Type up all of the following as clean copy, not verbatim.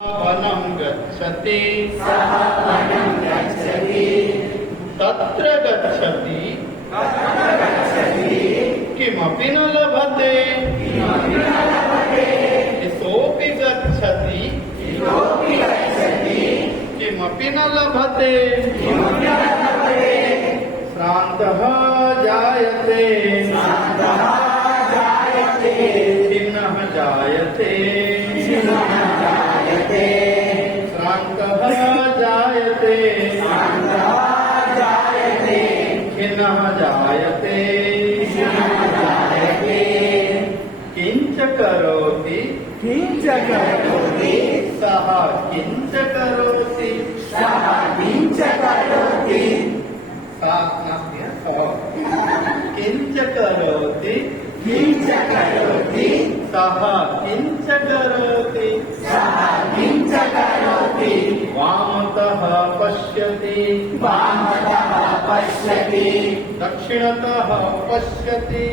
वनं गच्छति तत्र गच्छति किमपि न लभते सोऽपि गच्छति किमपि न लभते श्रान्तः जायते खिन्नः जायते श्रान्तः जायते खिन्नः जायते किंच करोति सः किंच करोति किंच करोति सः किंच करोति वामतः पश्यति दक्षिणतः पश्यति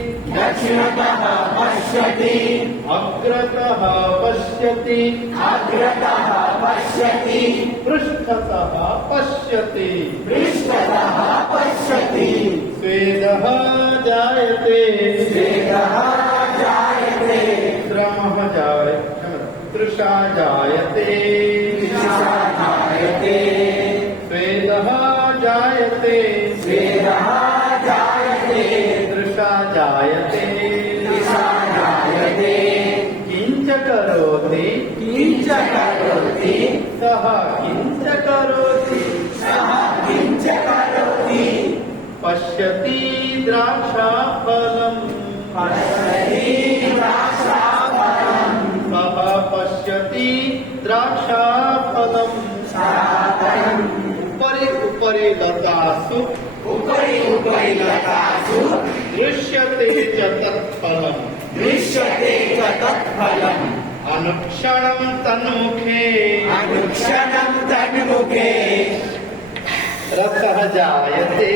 अग्रतः पश्यति पृष्ठतः पश्यति स्वेदः जायते श्रमः जायते तृषा जायते स्वेदः जायते तृषा जायते किंच करोति सः किंच करोति पश्यति द्राक्षाफलम् सः पश्यति द्राक्षाफलम् उपरि लतासु दृश्यते च तत्फलम् अनुक्षणं तन्मुखे रसः जायते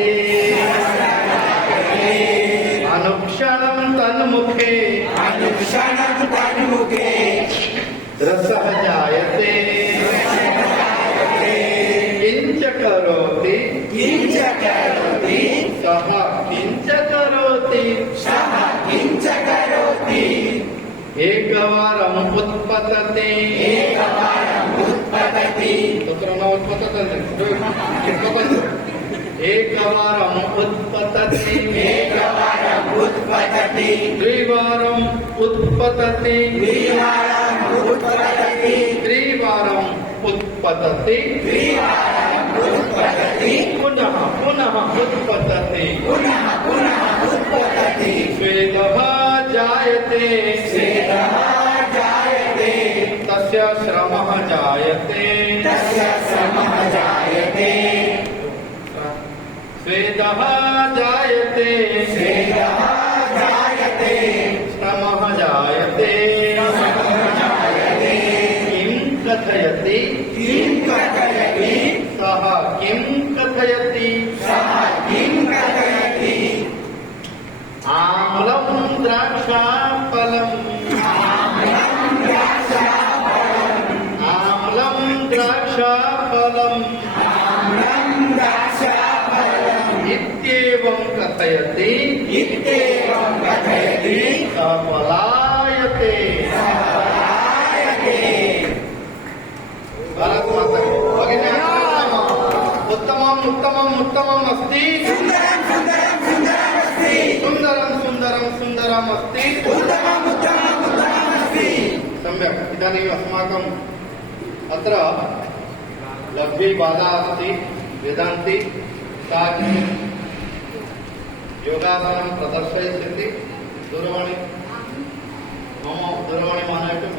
अनुक्षणं तन्मुखे रसः जायते किंच करोति सः किंच करोति एकवारम् उत्पतति एकवारम् उत्पतति द्विवारम् उत्पतति त्रिवारम् उत्पतति पुनः उत्पतति स्वेदः जायते तस्य श्रमः जायते स्वेदः जायते श्रमः जायते किं कथयति सः किं कथयति आम्लं द्राक्षाफलम् इत्येवं कथयति सः पलायते। उत्तमम् अस्ति सुन्दरम् अस्ति सम्यक्। इदानीम् अस्माकम् अत्र लघ्वी बाधा अस्ति वेदान्ती सा योगासनं प्रदर्शयिष्यति। दूरवाणी मम दूरवाणी मानयतु।